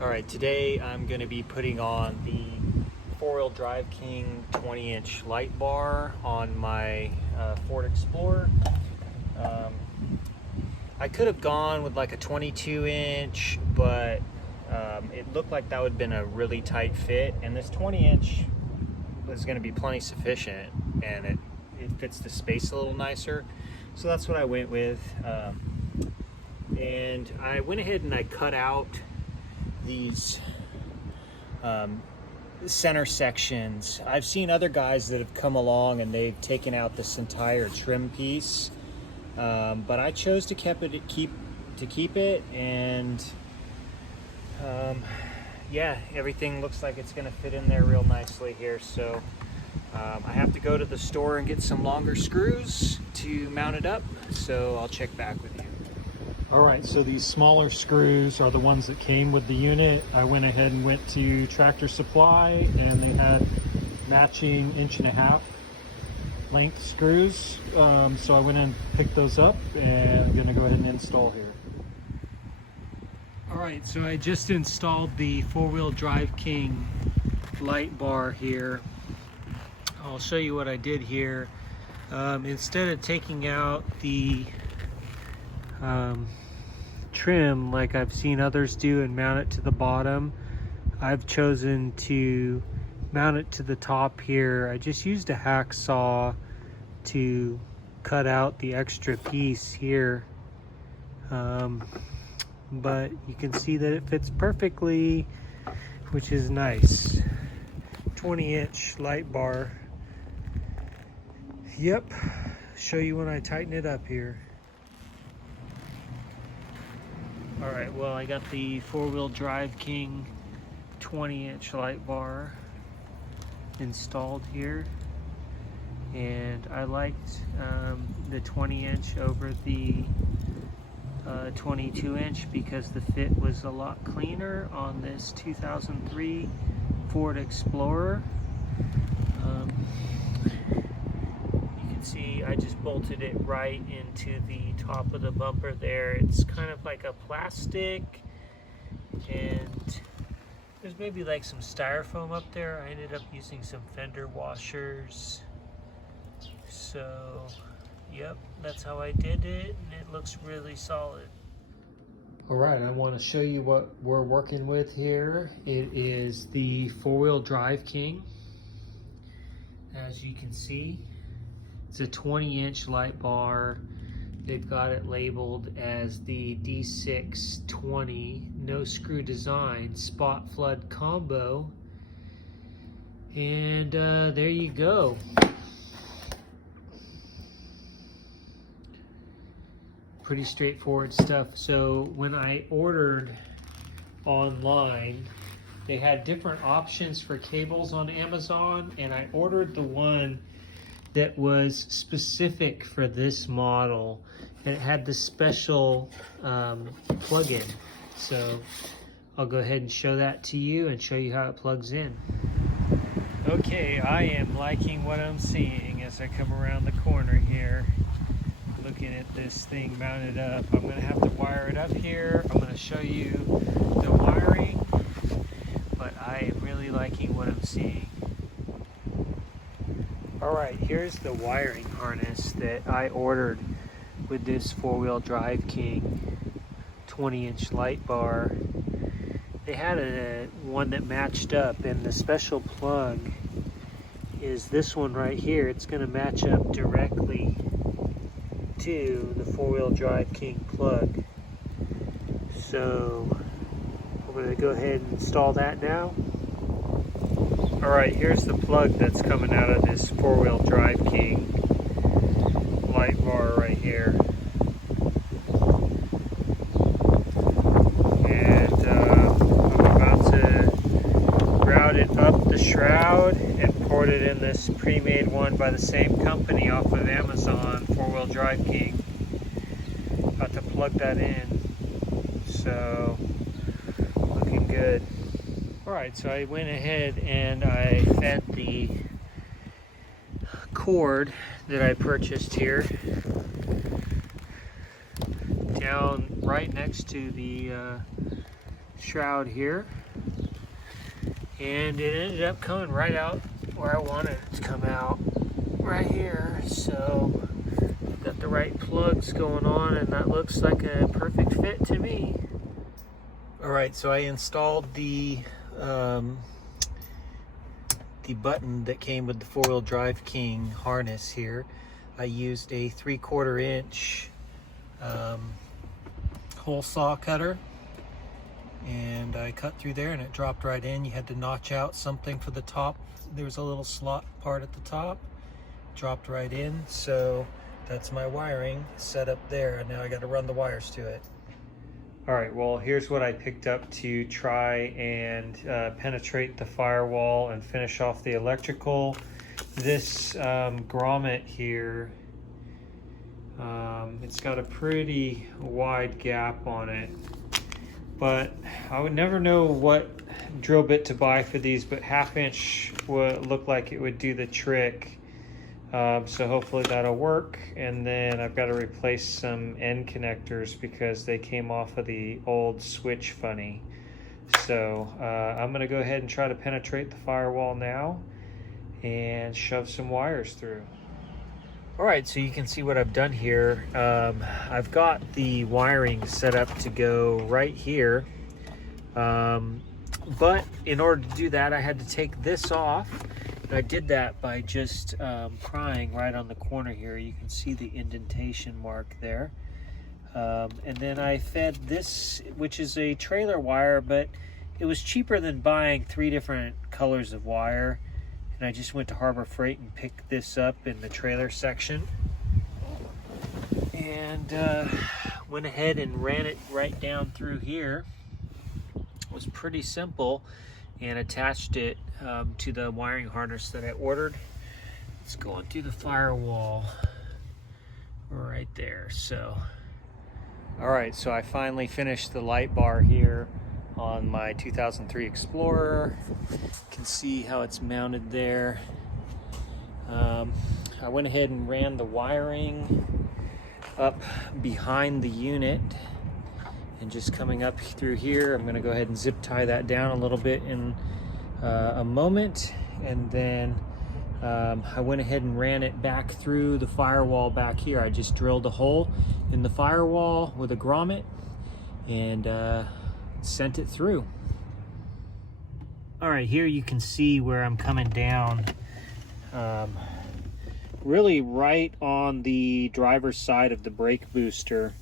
Alright, today I'm going to be putting on the 4WDKING 20-inch light bar on my Ford Explorer. I could have gone with like a 22-inch, but it looked like that would have been a really tight fit, and this 20-inch was going to be plenty sufficient, and it fits the space a little nicer. So that's what I went with. And I went ahead and I cut out these center sections. I've seen other guys that have come along and they've taken out this entire trim piece, but I chose to keep it, and yeah, everything looks like it's gonna fit in there real nicely here. So I have to go to the store and get some longer screws to mount it up, so I'll check back with you. All right, so these smaller screws are the ones that came with the unit. I went ahead and went to Tractor Supply, and they had matching 1.5-inch length screws. So I went and picked those up, and I'm gonna go ahead and install here. All right, so I just installed the 4WDKING light bar here. I'll show you what I did here. Instead of taking out the trim like I've seen others do and mount it to the bottom, I've chosen to mount it to the top here. I just used a hacksaw to cut out the extra piece here, but you can see that it fits perfectly, which is nice. 20-inch light bar. Yep, show you when I tighten it up here. All right, well, I got the 4WDKING 20-inch light bar installed here, and I liked the 20-inch over the 22-inch because the fit was a lot cleaner on this 2003 Ford Explorer. See, I just bolted it right into the top of the bumper there. It's kind of like a plastic, and there's maybe like some styrofoam up there. I ended up using some fender washers. So yep, that's how I did it, and it looks really solid. All right, I want to show you what we're working with here. It is the 4WDKING. As you can see, it's a 20-inch light bar. They've got it labeled as the D620 no screw design spot flood combo, and there you go. Pretty straightforward stuff. So when I ordered online, they had different options for cables on Amazon, and I ordered the one that was specific for this model, and it had this special plug-in. So I'll go ahead and show that to you and show you how it plugs in. Okay, I am liking what I'm seeing as I come around the corner here, looking at this thing mounted up. I'm gonna have to wire it up here. I'm gonna show you the wiring, but I am really liking what I'm seeing. All right, here's the wiring harness that I ordered with this 4WDKING 20-inch light bar. They had one that matched up, and the special plug is this one right here. It's going to match up directly to the 4WDKING plug. So I'm going to go ahead and install that now. Alright, here's the plug that's coming out of this 4WDKING light bar right here. And I'm about to route it up the shroud and port it in this pre-made one by the same company off of Amazon, 4WDKING. About to plug that in. So, looking good. Alright, so I went ahead and I fed the cord that I purchased here down right next to the shroud here. And it ended up coming right out where I wanted it to come out, right here. So got the right plugs going on, and that looks like a perfect fit to me. All right, so I installed the button that came with the 4WDKING harness here. I used a 3/4 inch hole saw cutter, and I cut through there and it dropped right in. You had to notch out something for the top. There was a little slot part at the top, dropped right in. So that's my wiring set up there, and now I got to run the wires to it. All right, well, here's what I picked up to try and penetrate the firewall and finish off the electrical. This grommet here, it's got a pretty wide gap on it, but I would never know what drill bit to buy for these, but 1/2 inch would look like it would do the trick. So hopefully that'll work. And then I've got to replace some end connectors because they came off of the old switch funny. So I'm going to go ahead and try to penetrate the firewall now and shove some wires through. All right, so you can see what I've done here. I've got the wiring set up to go right here. But in order to do that, I had to take this off. And I did that by just prying right on the corner here. You can see the indentation mark there. And then I fed this, which is a trailer wire, but it was cheaper than buying 3 different colors of wire. And I just went to Harbor Freight and picked this up in the trailer section. And went ahead and ran it right down through here. It was pretty simple, and attached it to the wiring harness that I ordered. It's going through the firewall right there. So, all right, so I finally finished the light bar here on my 2003 Explorer. You can see how it's mounted there. I went ahead and ran the wiring up behind the unit, and just coming up through here, I'm going to go ahead and zip tie that down a little bit in a moment. And then I went ahead and ran it back through the firewall back here. I just drilled a hole in the firewall with a grommet and sent it through. All right, here you can see where I'm coming down. Really right on the driver's side of the brake booster.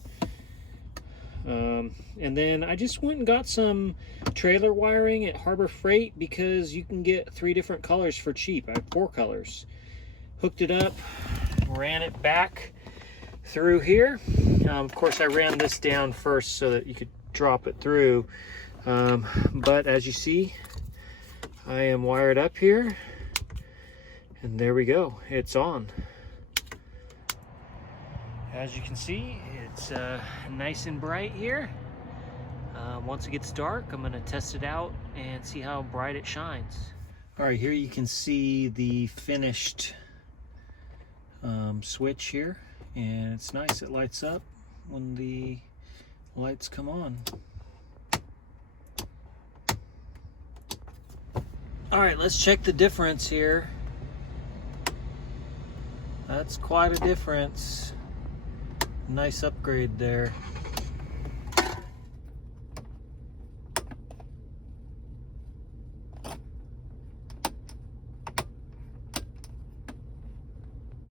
And then I just went and got some trailer wiring at Harbor Freight because you can get 3 different colors for cheap. I have 4 colors. Hooked it up, ran it back through here. Of course, I ran this down first so that you could drop it through. But as you see, I am wired up here, and there we go. It's on. As you can see, it's nice and bright here. Once it gets dark, I'm going to test it out and see how bright it shines. All right, here you can see the finished switch here, and it's nice. It lights up when the lights come on. All right, let's check the difference here. That's quite a difference. Nice upgrade there.